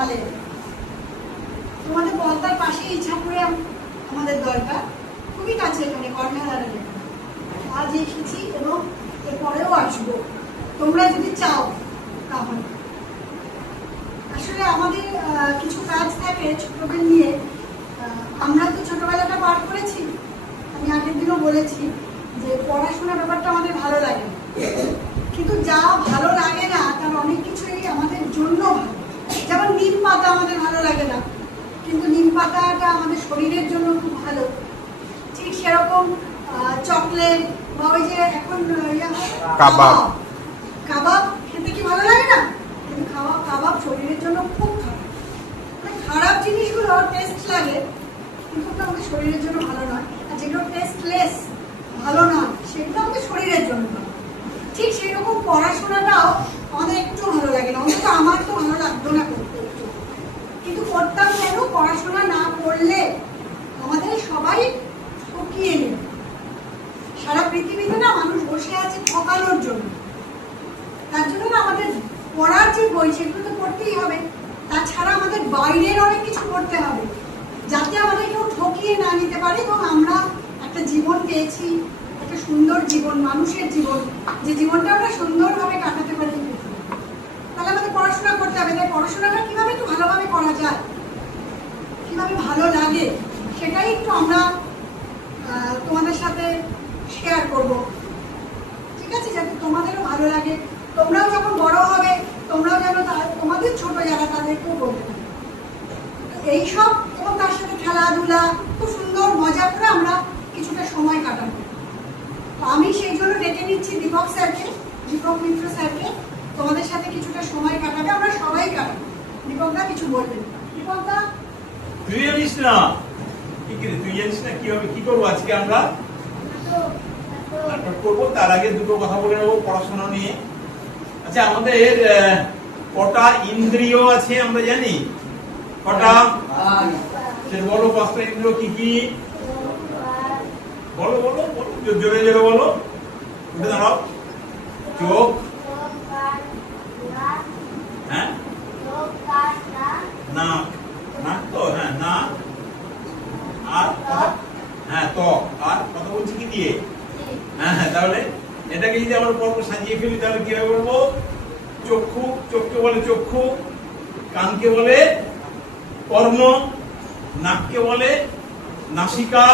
আলে। তোমাদের পলতার পাশে ইচ্ছাপুরে আমাদের দলটা, খুবই কাছে, এখানে কর্নার। আজ এসেছি এবং এরপরেও আসবো, তোমরা যদি চাও তাহলে। আসলে আমাদের কিছু কাজ থাকে ছোটদের নিয়ে। আমরা তো ছোটবেলাটা পার করেছি, আমি আগের দিনও বলেছি যে পড়াশোনার ব্যাপারটা আমাদের ভালো লাগে না, কিন্তু যা ভালো লাগে না তার অনেক কিছুই আমাদের জন্য ভালো। যেমন নিম পাতা আমাদের ভালো লাগে না, কিন্তু নিম পাতাটা আমাদের শরীরের জন্য খুব ভালো। ঠিক সেরকম চকলেট বা ওই যে এখন কাবাব, কাবাব খেতে কি ভালো লাগে না, কিন্তু কাবাব শরীরের জন্য খুব খারাপ। মানে খারাপ জিনিসগুলো টেস্ট লাগে, কিন্তু আমাদের শরীরের জন্য ভালো নয়। আর যেগুলো টেস্টলেস, ভালো নয়, সেগুলো আমাদের শরীরের জন্য ভালো। ঠিক সেই রকম পড়াশোনাটাও আমাদের একটু ভালো লাগে না, অন্তত আমার তো ভালো লাগতো না করতে, কিন্তু করতাম কেন? পড়াশোনা না করলে আমাদের সবাই ঠকিয়ে নেবে। সারা পৃথিবীতে না মানুষ বসে আছে ঠকানোর জন্য, তার জন্য না আমাদের পড়ার যে বই সেগুলো তো পড়তেই হবে, তাছাড়া আমাদের বাইরের অনেক কিছু করতে হবে যাতে আমাদের কেউ ঠকিয়ে না নিতে পারে এবং আমরা একটা জীবন পেয়েছি, একটা সুন্দর জীবন, মানুষের জীবন, যে জীবনটা আমরা সুন্দরভাবে কাটাতে পারি। তাহলে আমাদের পড়াশোনা করতে হবে। তাই পড়াশোনাটা কিভাবে একটু ভালোভাবে করা যায়, কিভাবে ভালো লাগে, সেটাই একটু আমরা তোমাদের সাথে শেয়ার করব, ঠিক আছে? যাতে তোমাদেরও ভালো লাগে, তোমরাও যখন বড় হবে তোমরাও যেন তোমাদের ছোট যারা তাদেরকেও বলতে পারো এইসব, এবং তার সাথে খেলাধুলা খুব সুন্দর মজা করে আমরা কিছুটা সময় কাটাবো। আমি সেই জন্য ডেকে নিচ্ছি দীপক স্যারকে, দীপক মিত্র স্যারকে, তোমাদের সাথে কিছুটা সময় কাটাবে, আমরা সবাই কাটাবো। দীপক দা কিছু বলবেন? দীপক দা, তুই জানিস না তুই জানিস না কি হবে, কি করবো আজকে আমরা নাটক করবো। তার আগে দুটো কথা বলে নেবো পড়াশোনা নিয়ে। আচ্ছা, আমাদের কটা ইন্দ্রিয় আছে আমরা জানি? কটা? বলো, পাঁচটা ইন্দ্রিয় কি কি? বলো বলো বলো, জোরে জোরে বলো, উঠে দাঁড়াও। চোখ, হ্যাঁ, নাক, নাক তো, হ্যাঁ নাক, আর হ্যাঁ ত্বক, আর কথা বলছি কি দিয়ে? হ্যাঁ হ্যাঁ, তাহলে এটাকে যদি আমরা পর্ব সাজিয়ে ফেলি তাহলে কিভাবে বলবো? চক্ষু, চোখকে বলে চক্ষু, কানকে বলে কর্ণ, নাককে বলে নাসিকা,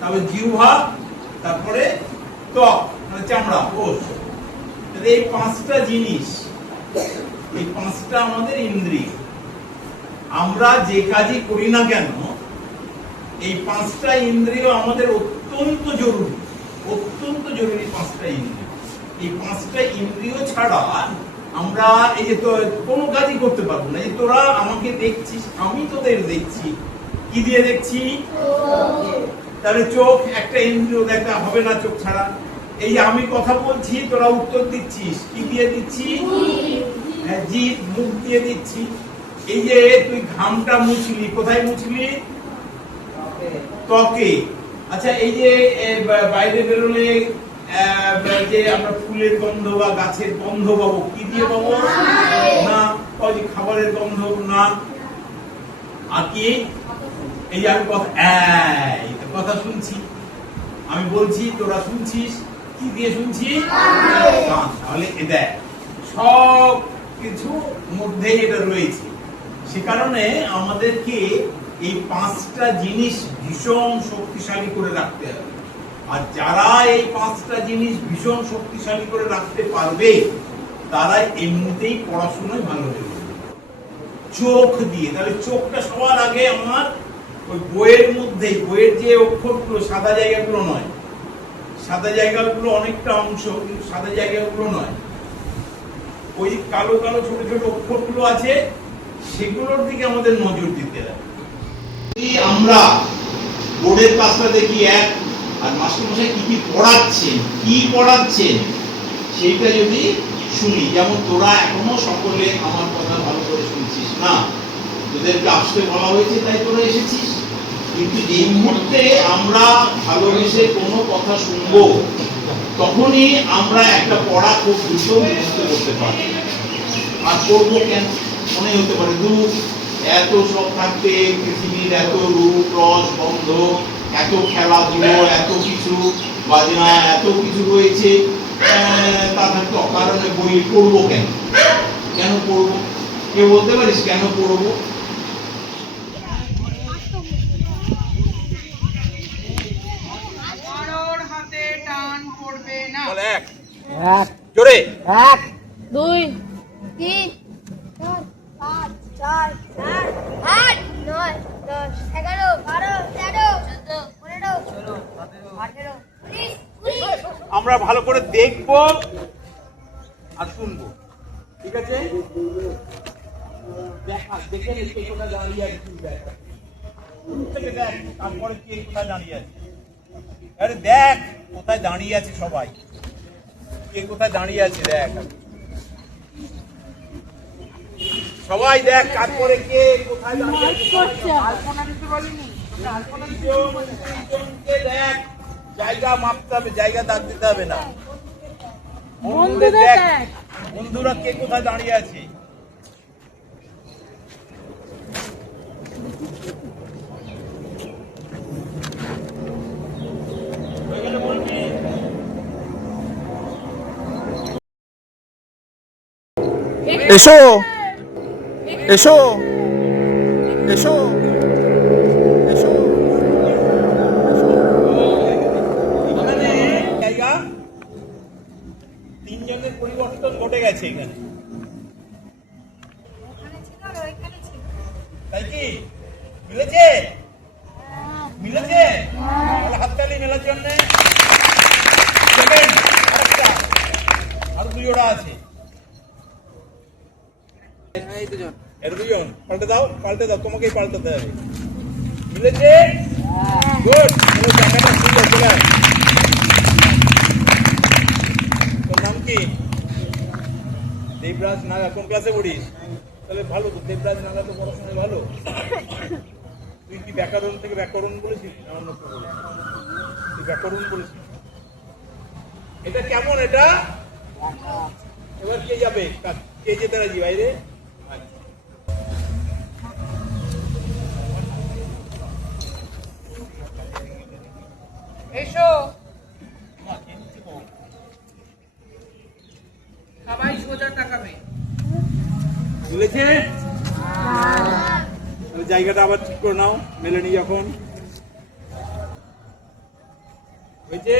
তারপরে জিহ্বা, তারপরে ত্বক মানে চামড়া, কোষ। এই পাঁচটা জিনিস, এই পাঁচটা আমাদের ইন্দ্রিয়। আমরা যে কাজই করি না কেন এই পাঁচটা ইন্দ্রিয় আমাদের অত্যন্ত জরুরি, অত্যন্ত জরুরি পাঁচটা ইন্দ্রিয়। এই পাঁচটা ইন্দ্রিয় ছাড়া আমরা এই যে কোনো কাজই করতে পারবো না। এই তোরা আমাকে দেখছিস, আমি তোদের দেখছি, কি দিয়ে দেখছি? তাহলে চোখ একটা ইন্দ্রিয়, দেখা হবে না চোখ ছাড়া। এই যে আমি কথা বলছি, তোরা উত্তর দিচ্ছিস, কি দিয়ে দিচ্ছি? জিভ, মুখ দিয়ে দিচ্ছি। এই যে তুই ঘামটা মুছলি, কোথায় মুছলি? ত্বকে। আচ্ছা, এই যে বাইরে বেরোলে যে আমরা ফুলের গন্ধ বা গাছের গন্ধ পাবো, কি দিয়ে পাবো? না, ওই যে খাবারের গন্ধ না। আর কি? এই যে আমি কথা শুনছি, আমি বলছি, তোরা শুনছিস, কি দিয়ে শুনছি? তাহলে দেখ সব কিছু মধ্যেই এটা রয়েছে। সে কারণে আমাদেরকে এই পাঁচটা জিনিস ভীষণ শক্তিশালী করে রাখতে হবে। আর যারা এই পাঁচটা জিনিস ভীষণ শক্তিশালী করে রাখতে পারবে তারা এমনিতেই পড়াশোনায় ভালো হয়ে যাবে। চোখ দিয়ে, তাহলে চোখটা সবার আগে আমার ওই বইয়ের মধ্যে, বইয়ের যে অক্ষরগুলো, সাদা জায়গাগুলো নয়, সাদা জায়গাগুলো অনেকটা অংশ, কিন্তু সাদা জায়গাগুলো নয়, ওই কালো কালো ছোট ছোট অক্ষরগুলো আছে, সেগুলোর দিকে আমাদের নজর দিতে হবে। আমরা বোর্ডের কাজটা দেখি এক, আর মাস্টারমশাই কি কি পড়াচ্ছেন সেইটা যদি শুনি। যেমন তোরা এখনো সকলে আমার কথা ভালো করে শুনছিস না, তোদেরকে আসতে বলা হয়েছে তাই তোরা এসেছিস, কিন্তু যে মুহূর্তে আমরা ভালোবেসে কোনো কথা শুনবো তখনই আমরা একটা পড়া খুব দ্রুত মুখস্থ করতে পারি। আর করবো কেন? মনে হতে পারে দুঃখ, এত সব থাকতে পৃথিবীর এত রূপ রস গন্ধ, এত খেলাধুলো, এত কিছু বাজনা, এত কিছু রয়েছে, তা থাকতে অকারণে বই পড়বো কেন? কেন পড়বো? কেউ বলতে পারিস কেন পড়বো? জোরে 1 2 3 4 5 6 7 8 9 10 11 12 13 14 15 16 17 18 আমরা ভালো করে দেখবো আর শুনবো, ঠিক আছে? দেখে কে কোথায় দাঁড়িয়ে আছে, থেকে দেখ তারপরে কে কোথায় দাঁড়িয়ে আছে। আরে দেখ কোথায় দাঁড়িয়ে আছে সবাই, কে কোথায় দাঁড়িয়ে আছে দেখ, সবাই দেখ তারপরে কে কোথায় দাঁড়িয়ে আছে। দেখ জায়গা মাপতে হবে, জায়গা দাগ দিতে হবে না। বন্ধুদের দেখ বন্ধুরা কে কোথায় দাঁড়িয়ে আছে। এসো এসো এসো এসো এখানে জায়গা তিনজনের পরিবর্তন ঘটে গেছে এখানে, তাই কি মিলেছে? মিলেছে? হাততালি মেলার জন্য। আর দুজোড়া আছে, এর দুজন পাল্টে দাও, পাল্টে দাও, তোমাকেই পাল্টাতে হবে। মিলেছে? গুড। জায়গাটা খুলে চলে আয়। তোর নাম কি? দেবরাজ নাগা। কোন ক্লাসে পড়িস? তাহলে ভালো তো, দেবরাজ নাগা তো পড়াশোনায় ভালো। তুই কি ব্যাকরণ থেকে ব্যাকরণ বলেছিস? অন্য কেউ বলেছিস? তুই ব্যাকরণ বলেছিস। এটা কেমন? এটা এবার কে যাবে? কে যেতে রাজি বাইরে? এসো সবাই সোজা তাকাবে। বুঝেছে? জায়গাটা আবার ঠিক করে নাও, মেলেনি যখন। হয়েছে?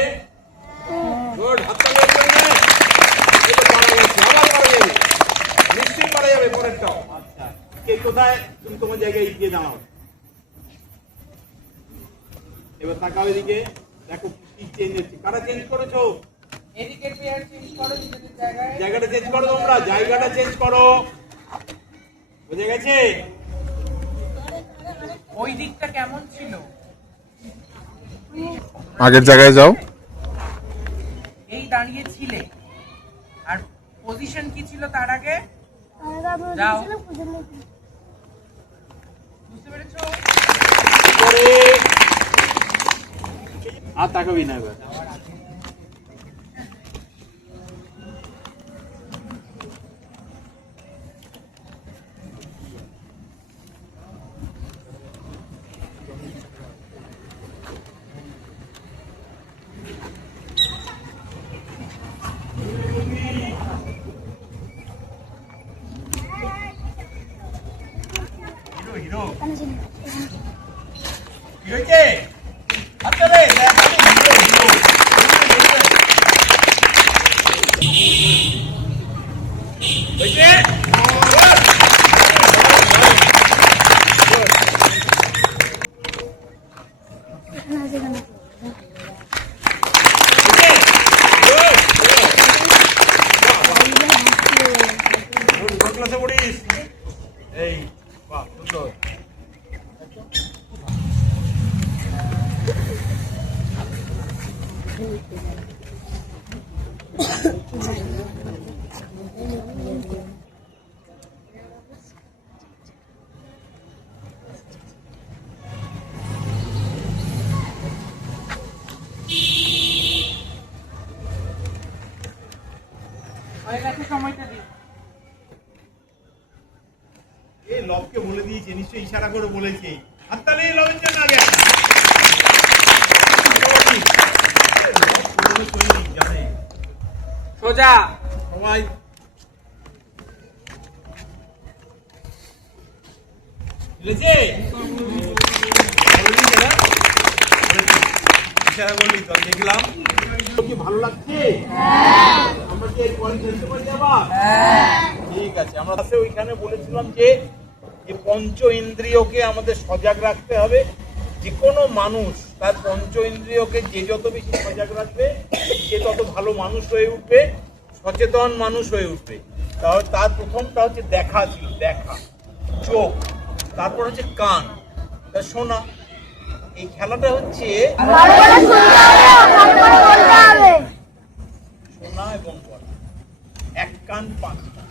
গুড। হাততালি করে নে। এই তো পারা গেছে, আবার পারা যাবে, নিশ্চয়ই পারা যাবে পরেরটাও। আচ্ছা, কে কোথায়? তুমি তোমার জায়গায় গিয়ে দাঁড়াও। এবার তাকাও এদিকে, দেখো কি চেঞ্জ হচ্ছে। কারা চেঞ্জ করেছো? এদিকে পেয়ার চেঞ্জ করো, নিজেদের জায়গায় জায়গাটা চেঞ্জ করো, তোমরা জায়গাটা চেঞ্জ করো। বুঝে গেছে? ওই দিকটা কেমন ছিল? আগের জায়গায় যাও। এই দাঁড়িয়ে ছিলে, আর পজিশন কি ছিল তার আগে? যাও। বুঝতে পেরেছো? করে আর তাকাবি না এবার। হিরো কি হয়েছে? হাততালি। হিরো হিরো হয়েছে? কোন ক্লাসে পড়িস? এই বাহ, সুন্দর। দিয়েছে, নিশ্চয়ই ইশারা করে বলেছে। হাততালি লবের জন্য আগে। জানে সোজা সবাই বুঝেছে? ইশারা করলি তো দেখলাম। কি ভালো লাগছে? আমরা কি এরপরে খেলতে পারি আবার? ঠিক আছে। আমরা ওইখানে বলেছিলাম যে পঞ্চ ইন্দ্রিয়কে আমাদের সজাগ রাখতে হবে। যে কোনো মানুষ তার পঞ্চ ইন্দ্রিয়কে যে যত বেশি সজাগ রাখবে সে তত ভালো মানুষ হয়ে উঠবে, সচেতন মানুষ হয়ে উঠবে। তাহলে তার প্রথমটা হচ্ছে দেখা ছিল, দেখা, চোখ, তারপর হচ্ছে কান, তা শোনা। এই খেলাটা হচ্ছে শোনা এবং বলা, এক কান পাঁচ কান।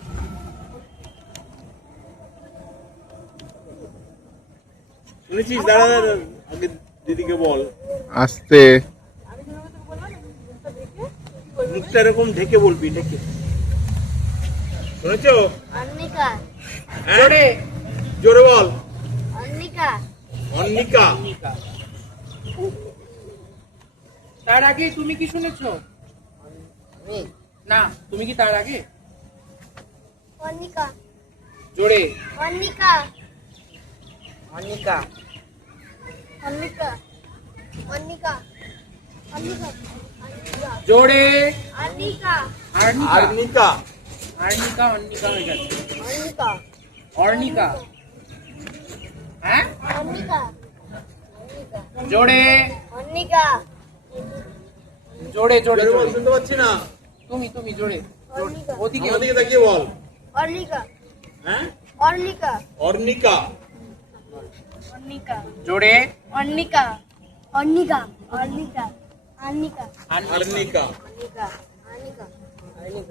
শুনেছিস? দাঁড়া দাঁড়া, আগে দিদিকে বল। আস্তে। মুখটা এরকম ঢেকে বলবি, ঢেকে। শুনেছো? অন্নিকা হ্যাঁ? জোরে বল। অন্নিকা অন্নিকা। তার আগে তুমি কি শুনেছো? না, তুমি কি তার আগে? অন্নিকা জোরে। অন্নিকা অনিকা। অন্নিকা অন্নিকা অন্নিকা জোরে। অন্নিকা আর্নিকা। আর্নিকা। আর্নিকা অন্নিকা হয়ে গেছে। অন্নিকা অর্নিকা। হ্যাঁ, অন্নিকা জোরে অন্নিকা জোরে জোরে জোরে বল, জোরে। শুনতে পাচ্ছি না। তুমি তুমি জোরে। অন্নিকা ওদিকে আমার দিকে তাকিয়ে বল। অন্নিকা হ্যাঁ? অন্নিকা অর্নিকা। অন্নিকা জোরে। অন্নিকা অন্নিকা অন্নিকা অন্নিকা আর্নিকা। অন্নিকা অন্নিকা অর্নিকা।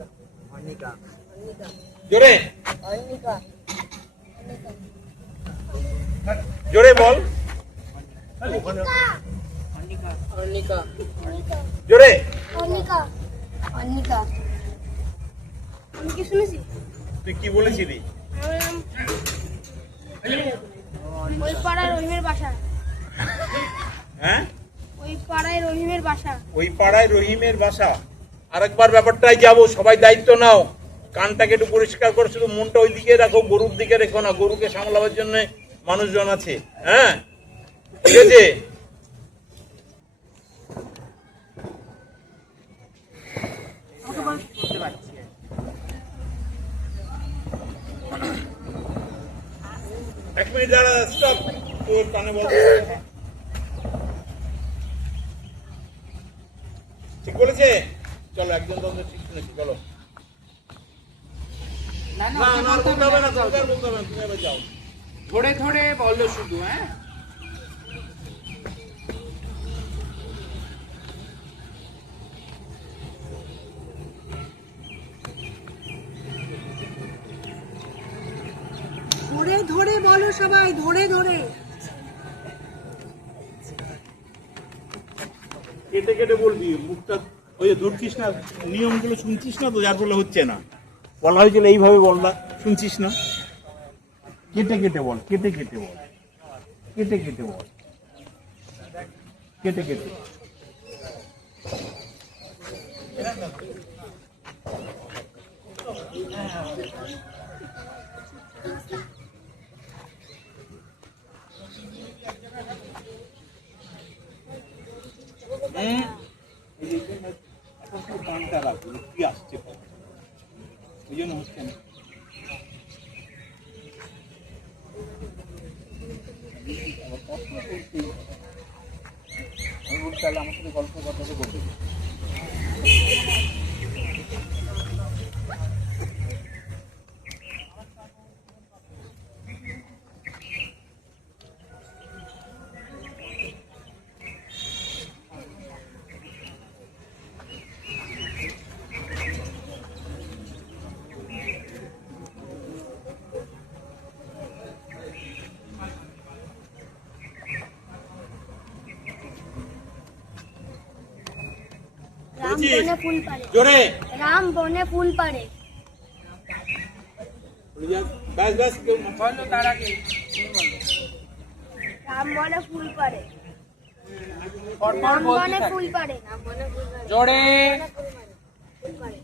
অর্নিকা। অন্নিকা জোরে অন্নিকা জোরে বল। অর্নিকা। অর্নিকা। জোরে। অন্নিকা অন্নিকা আমি কি শুনেছি? তুই কি বলেছিলি? আমার নাম ওই পাড়ায় রহিমের বাসা হ্যাঁ? ওই পাড়ায় রহিমের বাসা ওই পাড়ায় রহিমের বাসা। আরেকবার ব্যাপারটাই যাব, সবাই দায়িত্ব নাও। কানটাকে একটু পরিষ্কার করো, শুধু মনটা ওই দিকে রাখো, গরুর দিকে রেখো না। গরুকে সামলাবার জন্য মানুষজন আছে। হ্যাঁ, ঠিক আছে? বুঝতে পারছি। এক মিনিট দাঁড়া, স্টপ। তোর কানে বল। ঠিক বলেছে? চলো, একজন তো ঠিক শুনেছি। চলো। না না না, আর বলতে হবে না, তুমি আর বলতে হবে না, তুমি এবার যাও। ধরে ধরে বলো শুধু। হ্যাঁ, ধরে ধরে বলো সবাই, ধরে ধরে। কেটে কেটে বলবি, মুখটা ওই যে ধরছিস না, নিয়মগুলো শুনছিস না তো, যার ফলে হচ্ছে না। বলা হয়েছিল এইভাবে বলবা, শুনছিস না? কেটে কেটে বল, কেটে কেটে বল, কেটে কেটে বল, কেটে কেটে। কানটা রাখবো, কি আসছে ওই জন্য হচ্ছে না। আমি বলছি তাহলে আমার সাথে গল্প কথা তো বলতে। রাম বনে ফুল পাড়ে জোরে রাম বনে ফুল পাড়ে ব্যাস ব্যাস। বলো তার আগে। বনে ফুল পাড়ে পরপর রাম বলতে বনে থাক। ফুল পাড়ে জোরে ফুল পাড়ে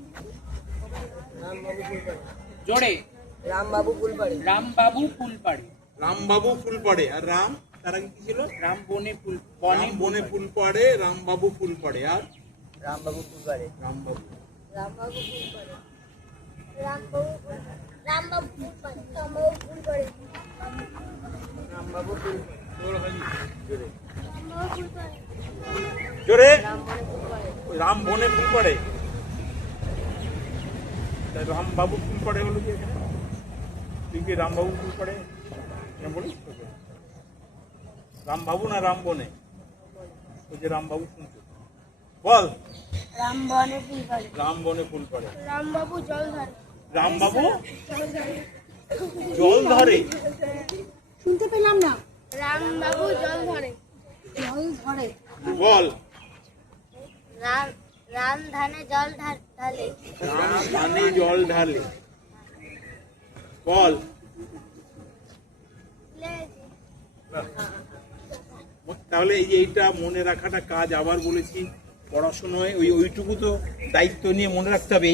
জোরে রামবাবু ফুল পাড়ে রামবাবু ফুল পাড়ে রামবাবু ফুল পড়ে আর রাম তার আগে কি ছিল? রাম বনে ফুল রাম বনে ফুল পড়ে, রামবাবু ফুল পড়ে। আর রামবাবু ফুল পাড়ে রামবাবু রামবাবু ফুল পাড়ে রামবাবু ফুল পাড়ে রামবাবু ফুল পাড়ে রামবাবু ফুল রামবাবু ফুল পাড়ে জোরে রামবনে ফুল পাড়ে রাম বনে ফুল পড়ে। তাই রামবাবু ফুল পড়ে হলো কি এখানে? তুই কি রামবাবু ফুল পড়ে বলিস তোকে? রামবাবু না রাম বনে? ওই যে রামবাবু শুনছো, বল। রামবনে ফুল পাড়ে রাম বনে ফুল পড়ে। রামবাবু জল ধরে রামবাবু জল ধরে জল ধরে। শুনতে পেলাম না। রামবাবু জল ধরে জল ধরে। বল। রাম ধানে জল ঢালে রাম ধানে জল ঢালে। বল। তাহলে এই যে এইটা মনে রাখাটা কাজ, আবার বলেছি পড়াশোনায় ওইটুকু তো দায়িত্ব নিয়ে মনে রাখতে হবে।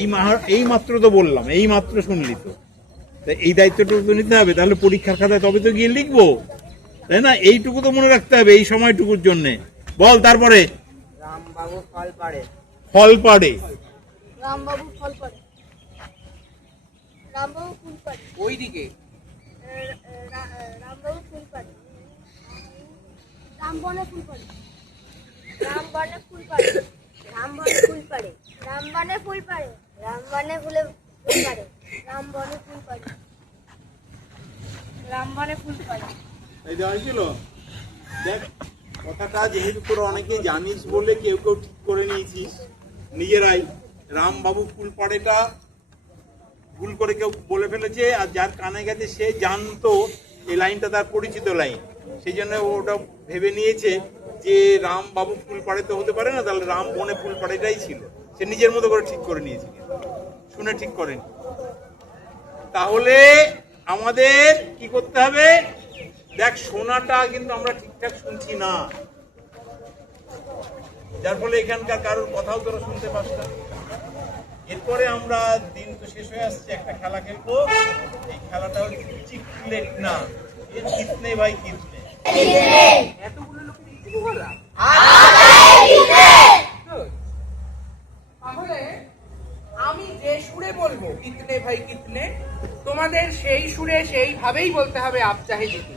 এই মাত্র তো বললাম, এই মাত্র শুনলি তো, এই দায়িত্বটুকু তো নিতে হবে। তাহলে পরীক্ষার খাতায় তবে তো গিয়ে লিখবো, তাই না? এইটুকু তো মনে রাখতে হবে এই সময়টুকুর জন্য। বল তারপরে। রামবাবু ফল পাড়ে ফল পাড়ে। রামবাবু ফল পাড়ে রামবাবু ফুল পাড়ে ওইদিকে রামবাবু ফুল পাড়ে রামবনে ফুল পাড়ে রামবনে ফুল পাড়ে রামবনে ফুল পাড়ে রামবনে ফুল পাড়ে রামবনে ফুল পাড়ে রামবনে ফুল পাড়ে রামবনে ফুল পাড়ে। এই দেওয়া হয়েছিল। দেখ, কথাটা যেহেতু তোরা অনেকেই জানিস বলে কেউ কেউ ঠিক করে নিয়েছিস নিজেরাই। রামবাবু ফুল পড়েটা ভুল করে কেউ বলে ফেলেছে, আর যার কানে গেছে সে জানতো এই লাইনটা তার পরিচিত লাইন, সেই জন্য ওটা ভেবে নিয়েছে যে রামবাবু ফুল পাড়ে তো হতে পারে না, তাহলে রাম বনে ফুল পাড়েটাই ছিল। সে নিজের মতো করে ঠিক করে নিয়েছে, শুনে ঠিক করেনি। তাহলে আমাদের কি করতে হবে? দেখ, শোনাটা কিন্তু আমরা ঠিকঠাক শুনছি না, যার ফলে এখানকার কারোর কথাও তোরা শুনতে পাস না। এরপরে আমরা, দিন তো শেষ হয়ে আসছে, একটা খেলা খেলবো। এই খেলাটা হচ্ছে চিকলেট না, এ কিতনে ভাই কিতনে। এতগুলো লোকের এইটুকু বললাম। তাহলে আমি যে সুরে বলবো কিতনে ভাই কিতনে, তোমাদের সেই সুরে সেইভাবেই বলতে হবে আপ চাহে জিতু।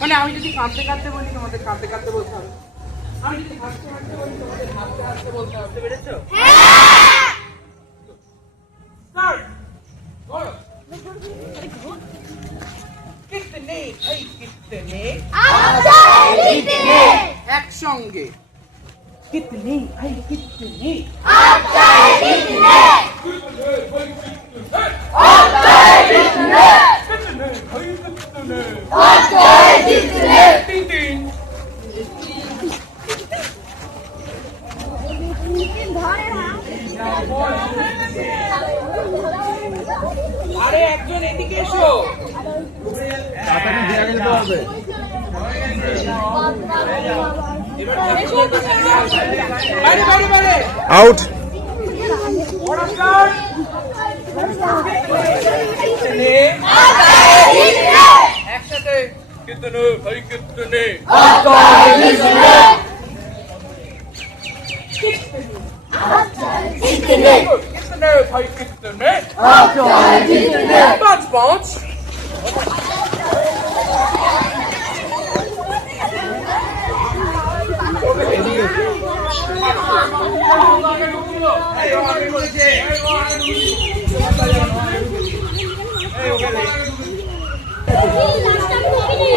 মানে আমি যদি কাঁদতে কাঁদতে বলি তোমাদের কাঁদতে কাঁদতে বলতে হবে, আমি যদি হাসতে হাসতে বলি তোমাদের হাসতে হাসতে বলতে হবে। পেরেছো? স্টার্ট করো। কিতনে ভাই কিতনে আপ চাহে জিতনে একসঙ্গে। কিতনে ভাই কিতনে আপ চাহে জিতনে আপ চাহে জিতনে আপ চাহে জিতনে। তিন তিন। আরে একজন এদিকে এসো। বাইরে বাইরে বাইরে। আউট। ওরা স্টার্ট। কিতনে একসাথে। কিতনে ভাই কিতনে আপ চাহে জিতনে আপ চাহে জিতনে कितने भाई कितने আপ চাহে জিতনে। पाँच पाँच।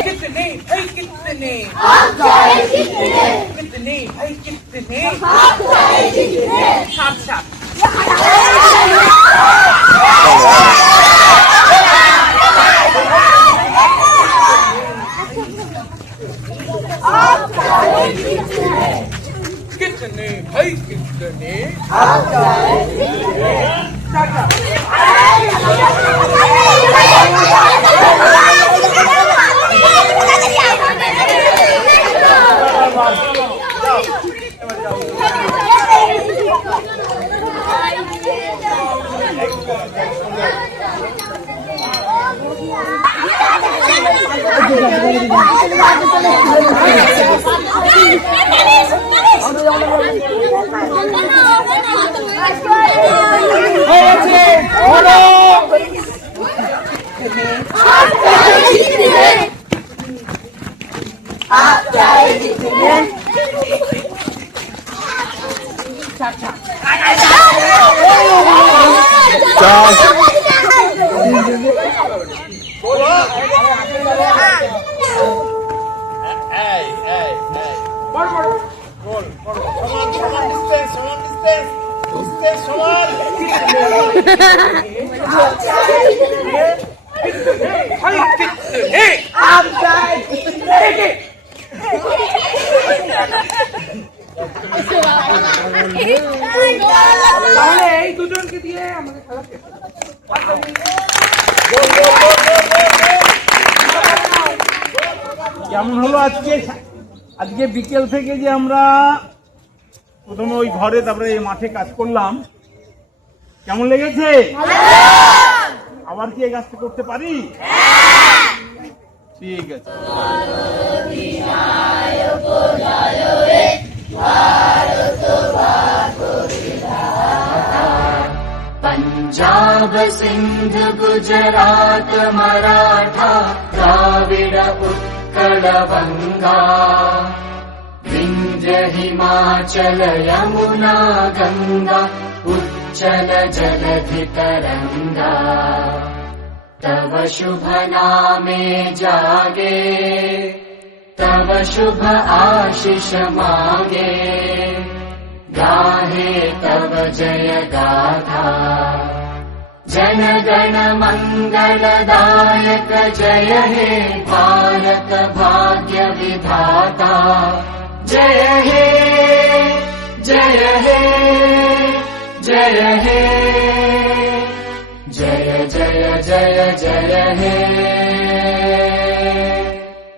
कितने भाई कितने আপ চাহে জিতনে कितने भाई कितने আপ চাহে জিতনে। सात सात। कितने भाई कितने আপ চাহে জিতনে। टाटा। হয়েছে, হলো। বড় বড় সমান সমান ডিসটেন্স, সমান ডিসটেন্স, ডিসটেন্স সমান। তাহলে এই দুজনকে দিয়ে আমাদের খেলা শেষ। কেমন হলো আজকে? আজকে বিকেল থেকে যে আমরা প্রথমে ওই ঘরে, তারপরে এই মাঠে কাজ করলাম, কেমন লেগেছে? আবার কি এই কাজটা করতে পারি? ঠিক আছে। पंजाब सिंध गुजरात मराठा द्राविड उत्कल बंगा विंध्य हिमाचल यमुना गंगा उच्चल जलधि तरंगा तव शुभ नामे जागे तव शुभ आशीष मागे गाहे तव जय गाथा जन गण मंगलदायक जय हे भारत भाग्य विधाता जय हे जय हे जय हे जय जय जय जय हे।